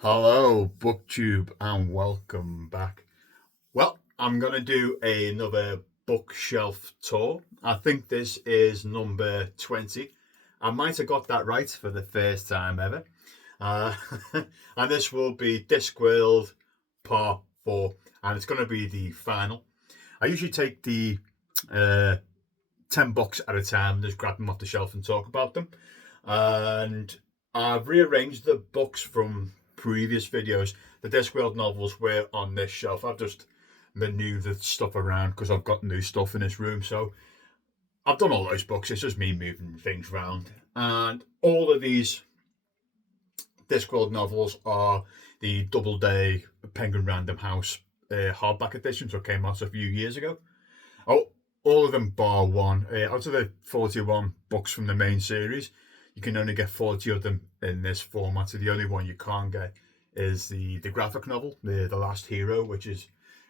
Hello, BookTube, and welcome back. Well, I'm going to do another bookshelf tour. I think this is number 20. I might have got that right for the first time ever. Uh, and this will be Discworld Part 4, and it's going to be the final. I usually take the uh, 10 books at a time, just grab them off the shelf and talk about them. And I've rearranged the books from previous videos. The Discworld novels were on this shelf. I've just maneuvered stuff around because I've got new stuff in this room. So I've done all those books. It's just me moving things around. And all of these Discworld novels are the Doubleday Penguin Random House hardback editions that came out a few years ago. Oh, all of them bar one. Out of the 41 books from the main series, you can only get 40 of them in this format. So the only one you can't get is the graphic novel, the Last Hero, which is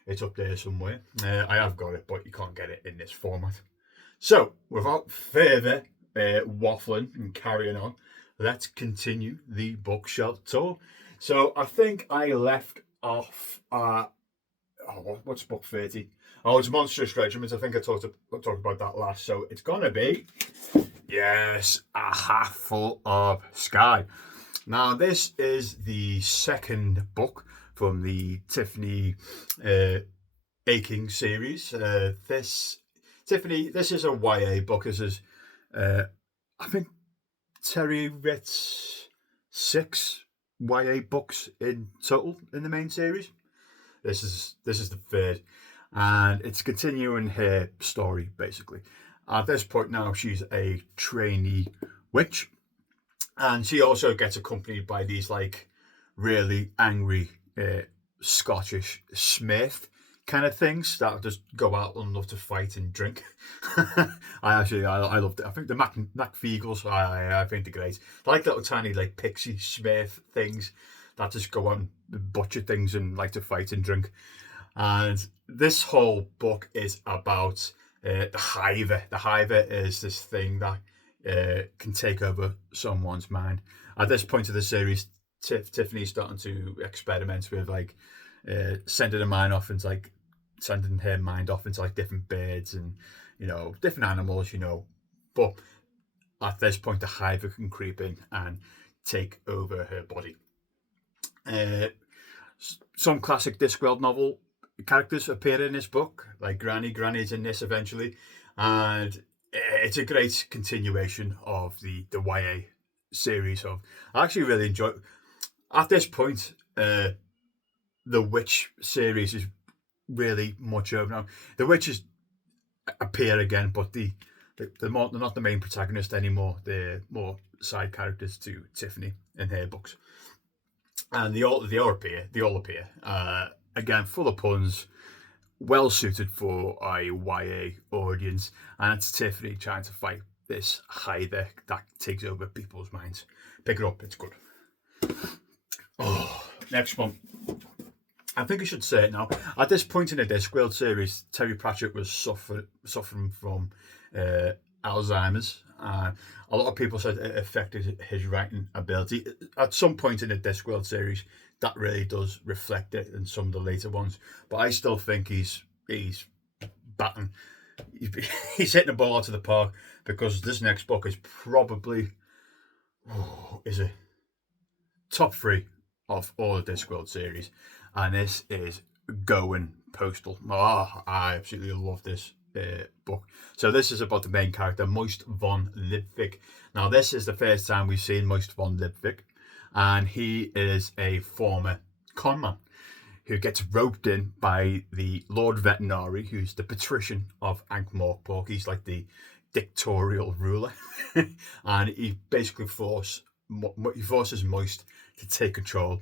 it's up there somewhere. I have got it, but you can't get it in this format. So without further waffling and carrying on, let's continue the bookshelf tour. So I think I left off at what's book 30? Oh, it's Monstrous Regiment. I think I talked about that last. So it's gonna be yes, A Half Full of Sky. Now this is the second book from the Tiffany Aching series. This is a YA book. This is I think Terry writes 6 YA books in total in the main series. This is the third, and it's continuing her story basically. At this point now, she's a trainee witch, and she also gets accompanied by these like really angry Scottish smith kind of things that just go out and love to fight and drink. I loved it. I think the Macfeagles, I think they're great. I like little tiny like pixie smith things that just go on butcher things and like to fight and drink. And this whole book is about the hiver. The hiver is this thing that can take over someone's mind. At this point of the series, Tiffany's starting to experiment with like sending her mind off into like sending her mind off into like different birds and different animals, But at this point, the hiver can creep in and take over her body. Uh, some classic Discworld novel characters appear in this book, like Granny. Granny's in this eventually, and it's a great continuation of the YA series. Of I actually really enjoy. At this point, the Witch series is really much over now. The Witches appear again, but they're not the main protagonist anymore. They're more side characters to Tiffany in her books. And they all appear. Again, full of puns, well suited for a YA audience, and it's Tiffany trying to fight this hiver that takes over people's minds. Pick it up, it's good. Oh, next one. I think I should say it now. At this point in the Discworld series, Terry Pratchett was suffering from Alzheimer's. A lot of people said it affected his writing ability. At some point in the Discworld series, that really does reflect it in some of the later ones. But I still think he's batting. He's hitting the ball out of the park because this next book is probably is a top 3 of all the Discworld series, and this is Going Postal. Oh, I absolutely love this book. So this is about the main character, Moist von Lipwig. Now this is the first time we've seen Moist von Lipwig, and he is a former conman who gets roped in by the Lord Veterinary, who's the patrician of Ankh-Morpork. He's like the dictatorial ruler, and he basically forces Moist to take control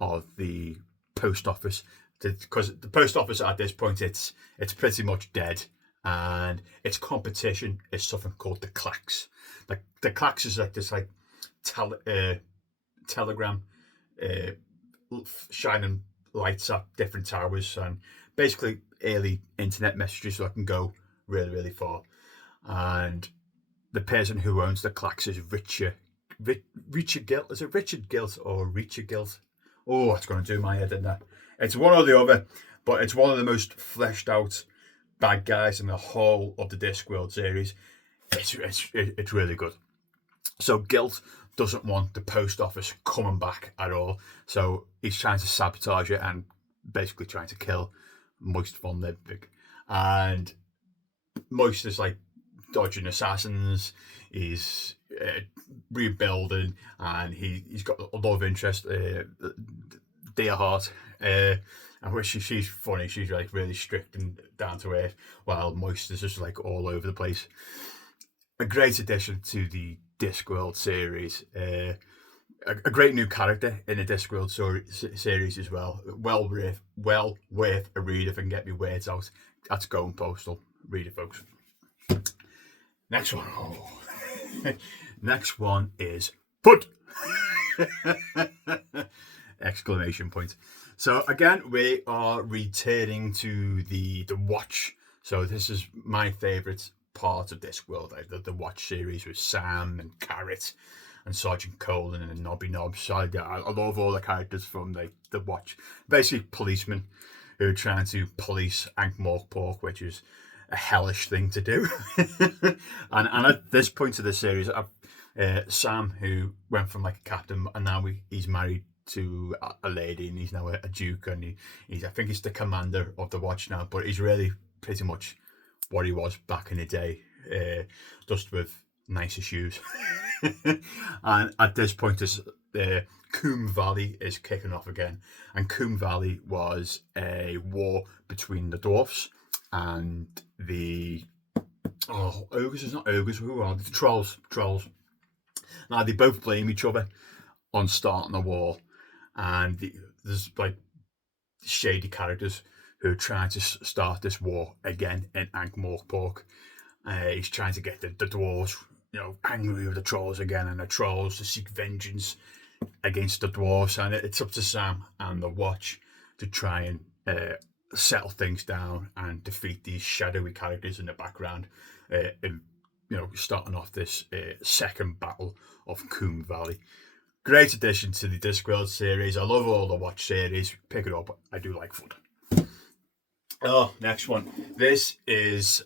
of the post office, because the post office at this point it's pretty much dead, and its competition is something called the Clacks. Like the Clacks is like this like telegram shining lights up different towers and basically early internet messages that can go really really far. And the person who owns the Clacks is Richard Gilt. Is it Richard Gilt or Richard Gilt? Oh, it's going to do my head in that. It's one or the other, but it's one of the most fleshed out bad guys in the whole of the Discworld series. It's really good. So Guilt doesn't want the post office coming back at all. So he's trying to sabotage it and basically trying to kill Moist von Lidwig. And Moist is like dodging assassins. He's rebuilding, and he's got a lot of interest. Dear Heart. I wish she's funny. She's like really strict and down to earth, while Moist is just like all over the place. A great addition to the Discworld series. A great new character in the Discworld series as well. Well worth a read if I can get my words out. That's Going Postal. Read it, folks. Next one. Oh. Next one is Put! Exclamation point. So again, we are returning to the Watch. So this is my favourite part of Discworld. The Watch series with Sam and Carrot and Sergeant Colin and Nobby Nob. So I love all the characters from the Watch. Basically policemen who are trying to police Ankh-Morpork, which is a hellish thing to do. and at this point of the series, Sam, who went from like a captain and now he's married to a lady, and he's now a duke, and he's I think he's the commander of the Watch now, but he's really pretty much what he was back in the day, just with nicer shoes. And at this point, this Coombe Valley is kicking off again, and Coombe Valley was a war between the dwarfs and the ogres. It's not ogres. Who are the trolls? Now they both blame each other on starting the war, and there's like shady characters who are trying to start this war again in Ankh-Morpork. He's trying to get the dwarves, angry with the trolls again, and the trolls to seek vengeance against the dwarves. And it's up to Sam and the Watch to try and settle things down and defeat these shadowy characters in the background. Starting off this second battle of Coombe Valley. Great addition to the Discworld series. I love all the Watch series. Pick it up. I do like foot. Oh, next one. This is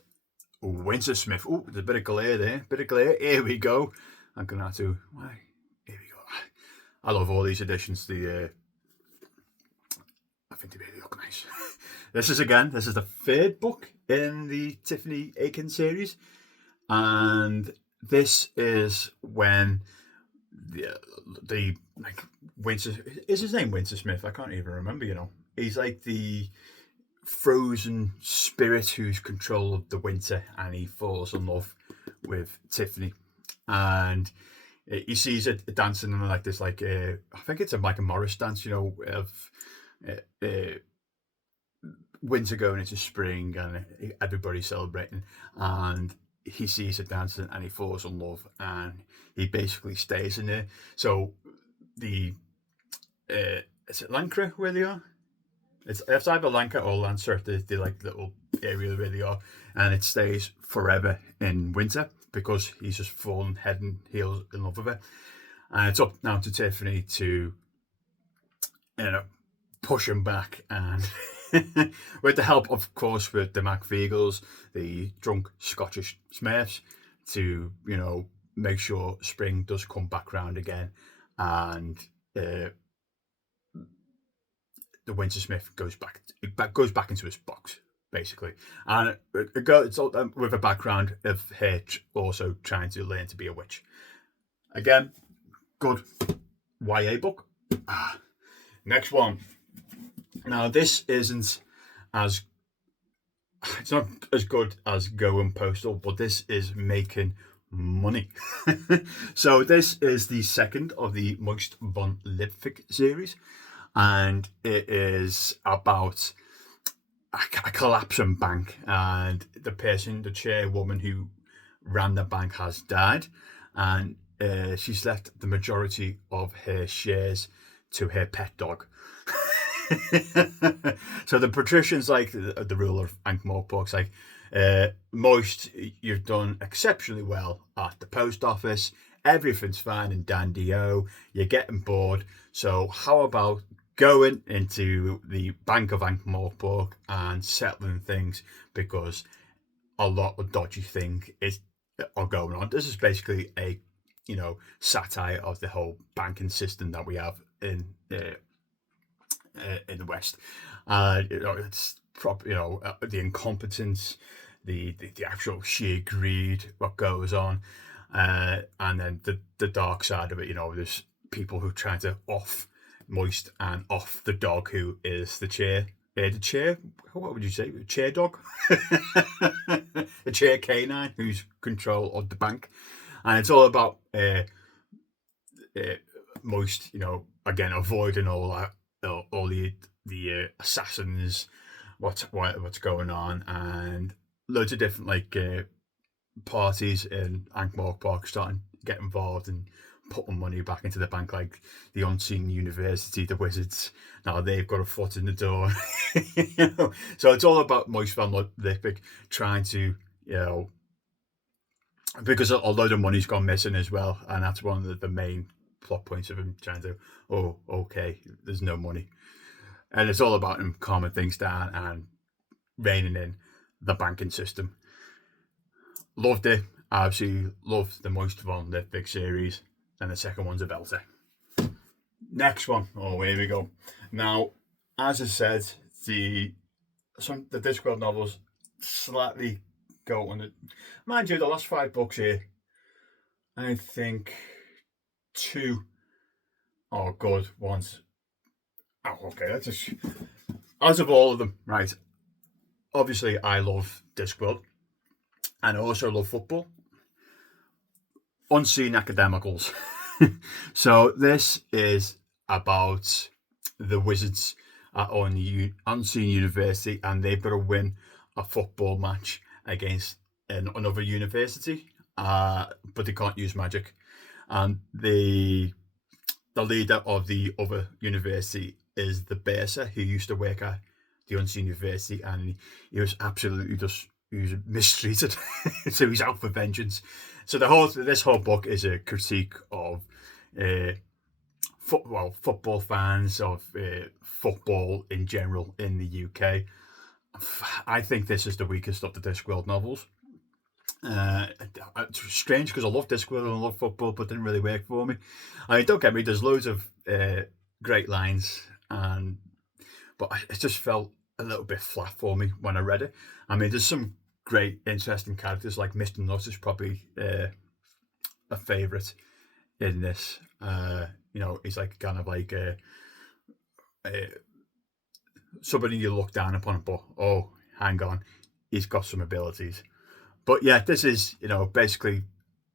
Wintersmith. Oh, there's a bit of glare there. Here we go. I'm going to have to... Here we go. I love all these additions. I think they really look nice. This is the third book in the Tiffany Aiken series. And this is when the Winter... Is his name Wintersmith? I can't even remember, He's like the frozen spirit who's control of the winter, and he falls in love with Tiffany, and he sees it dancing in like this, I think it's like a Morris dance, of winter going into spring and everybody's celebrating, and he sees it dancing and he falls in love, and he basically stays in there. So the is it Lancre where they are? It's either Lanka or Lancer, the like little area where they are, and it stays forever in winter because he's just fallen head and heels in love with her. And it's up now to Tiffany to, push him back, and with the help, of course, with the McVeagles, the drunk Scottish Smurfs, to make sure spring does come back round again, and the Wintersmith goes back into his box, basically, and it's all with a background of her also trying to learn to be a witch. Again, good YA book. Next one. Now this it's not as good as Going Postal, but this is making money. So this is the second of the Moist von Lidwig series. And it is about a collapsing bank, and the chairwoman who ran the bank has died, and she's left the majority of her shares to her pet dog. So the patrician's like the ruler of Ankh-Morpork's like, Moist, you've done exceptionally well at the post office. Everything's fine and dandy-o. You're getting bored. So how about going into the Bank of Ankh-Morpork and settling things because a lot of dodgy things are going on. This is basically a satire of the whole banking system that we have in the West. It's the incompetence, the actual sheer greed, what goes on, and then the dark side of it. There's people who try to off Moist and off the dog who is the chair. The chair, what would you say? Chair dog? The chair canine who's control of the bank. And it's all about Moist, again, avoiding all that, all the assassins, what's going on, and loads of different parties in Ankh-Morpork starting to get involved and putting money back into the bank, like the Unseen University, the Wizards. Now they've got a foot in the door. So it's all about Moist Van Lippic trying to, because a load of money's gone missing as well, and that's one of the main plot points of him trying to, there's no money. And it's all about him calming things down and reining in the banking system. Loved it. Absolutely loved the Moist Van Lippic series. And the second one's a belter. Next one. Oh, here we go. Now, as I said, the Discworld novels slightly go on it. Mind you, the last 5 books here, I think 2 are good ones. Oh, okay. That's just out of all of them, right? Obviously, I love Discworld, and I also love football. Unseen Academicals. So this is about the Wizards at Unseen University, and they've got to win a football match against another university, but they can't use magic. And the leader of the other university is the Bursar, who used to work at the Unseen University, and he was absolutely he was mistreated. So he's out for vengeance. So this whole book is a critique of football fans, of football in general in the UK. I think this is the weakest of the Discworld novels. It's strange because I love Discworld and I love football, but it didn't really work for me. I mean, don't get me, there's loads of great lines, but it just felt a little bit flat for me when I read it. I mean, there's some great, interesting characters, like Mr. Nutt is probably a favourite in this. He's like kind of like somebody you look down upon, but hang on, he's got some abilities. But yeah, this is basically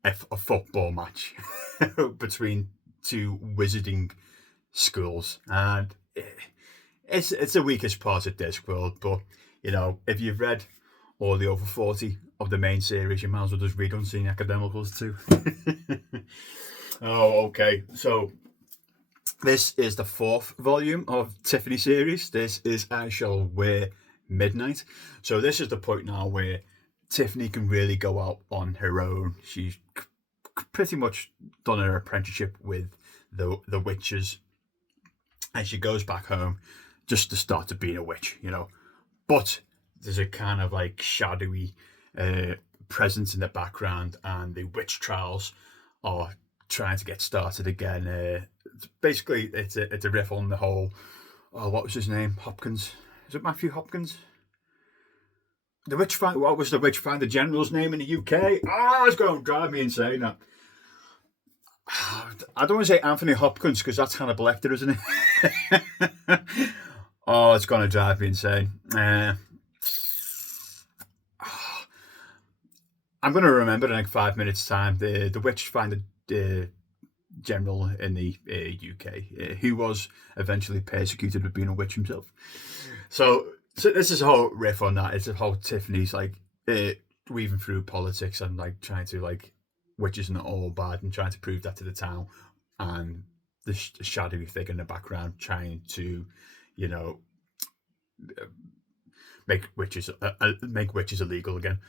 a football match between 2 wizarding schools, and it's the weakest part of Discworld. But if you've read all the over 40 of the main series, you might as well just read Unseen Academicals too. Okay. So this is the 4th volume of Tiffany series. This is I Shall Wear Midnight. So this is the point now where Tiffany can really go out on her own. She's pretty much done her apprenticeship with the witches, and she goes back home just to start to being a witch, But there's a kind of like shadowy presence in the background, and the witch trials are trying to get started again. Basically, it's a riff on the whole. What was his name? Hopkins. Is it Matthew Hopkins? The witch find. What was the witch finder general's name in the UK? It's going to drive me insane. That. I don't want to say Anthony Hopkins because that's Hannibal Lecter, isn't it? It's going to drive me insane. I'm going to remember in like 5 minutes' time. The witch finder general in the UK, who was eventually persecuted for being a witch himself. So this is a whole riff on that. It's a whole Tiffany's like weaving through politics and like trying to like witches not all bad and trying to prove that to the town, and the shadowy figure in the background trying to, make witches illegal again.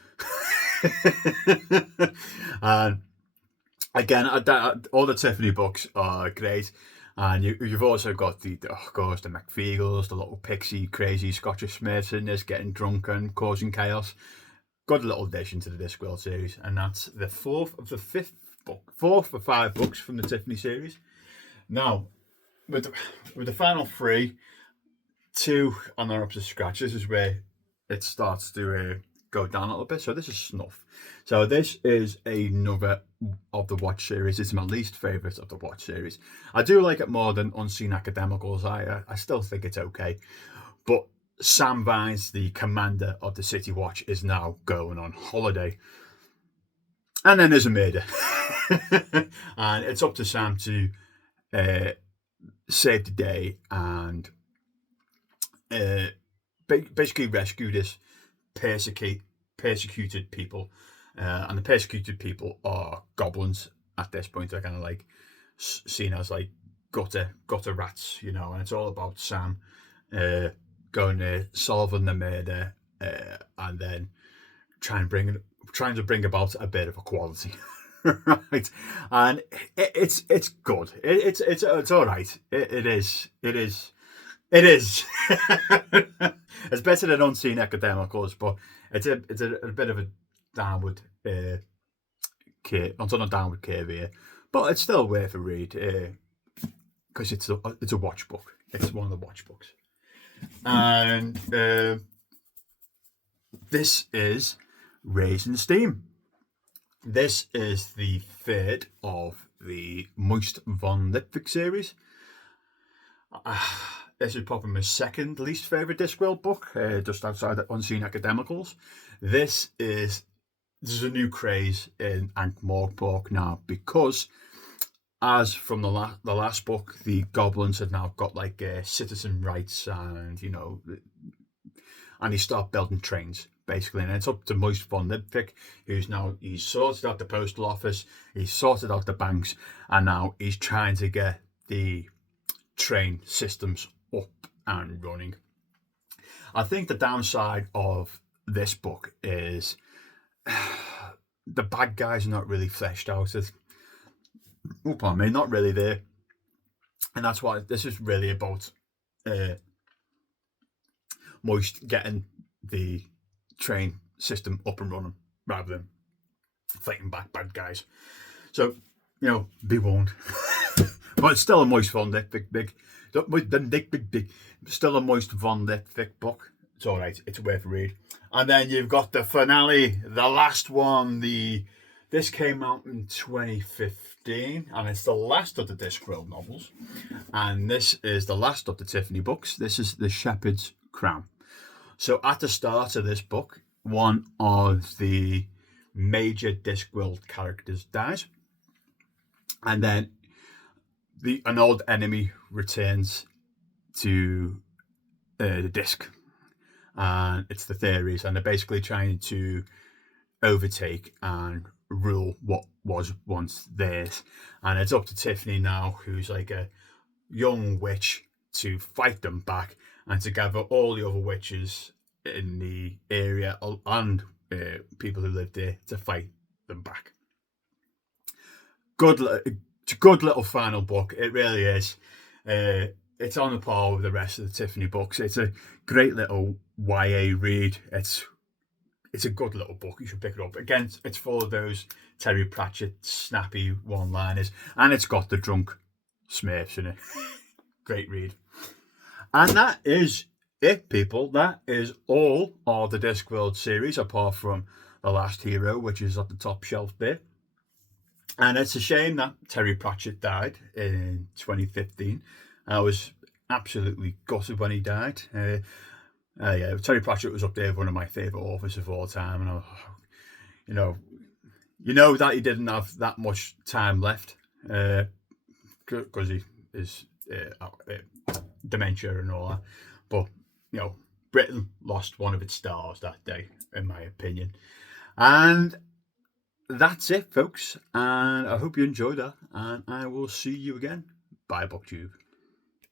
And again, all the Tiffany books are great. And you've also got the McFeagles, the little pixie crazy Scottish Smiths in this, getting drunk and causing chaos. Good little addition to the Discworld series, and that's the fourth of five books from the Tiffany series. Now, with the final three, two on the opposite scratch. This is where it starts to go down a little bit. So this is Snuff. So this is another of the Watch series. It's my least favourite of the Watch series. I do like it more than Unseen Academicals. I still think it's okay. But Sam Vines, the commander of the City Watch, is now going on holiday. And then there's a murder. And it's up to Sam to save the day and basically rescue this persecuted people. And the persecuted people are goblins at this point. They're kind of like seen as like gutter rats, you know, and it's all about Sam going there, solving the murder, and then trying to bring about a bit of equality. Right, and it's good. It's all right. It is. It's better than Unseen Academicals, but it's a bit of a downward curve. On a downward curve here, but it's still worth a read because it's a watch book. It's one of the watch books, and this is Raising Steam. This is the third of the Moist von Lipvik series. This is probably my second least favourite Discworld book, just outside of Unseen Academicals. This is a new craze in Ankh-Morpork now, because as from the last book, the goblins have now got like citizen rights, and you know, and they start building trains basically, and it's up to Moist von Lipvik, he's sorted out the postal office, he's sorted out the banks, and now he's trying to get the train systems up and running. I think the downside of this book is the bad guys are not really fleshed out. Not really there, and that's why this is really about Moist getting the train system up and running rather than fighting back bad guys. So, you know, be warned. But it's still a Moist von Lipvik still a Moist von Lipvik book. It's all right. It's worth a read. And then you've got the finale, the last one. This came out in 2015, and it's the last of the Discworld novels. And this is the last of the Tiffany books. This is The Shepherd's Crown. So at the start of this book, one of the major Discworld characters dies, and then an old enemy returns to the disc, and it's the Theories, and they're basically trying to overtake and rule what was once theirs. And it's up to Tiffany now, who's like a young witch, to fight them back and to gather all the other witches in the area and people who live there to fight them back. It's a good little final book. It really is. It's on the par with the rest of the Tiffany books. It's a great little YA read. It's a good little book. You should pick it up. Again, it's full of those Terry Pratchett snappy one-liners, and it's got the drunk Smurfs in it. Great read. And that is it, people. That is all of the Discworld series, apart from The Last Hero, which is at the top shelf there. And it's a shame that Terry Pratchett died in 2015. I was absolutely gutted when he died. Yeah, Terry Pratchett was up there with one of my favourite authors of all time, and you know that he didn't have that much time left because he is dementia and all that. But you know, Britain lost one of its stars that day, in my opinion. And that's it, folks. And I hope you enjoyed that. And I will see you again. Bye, BookTube.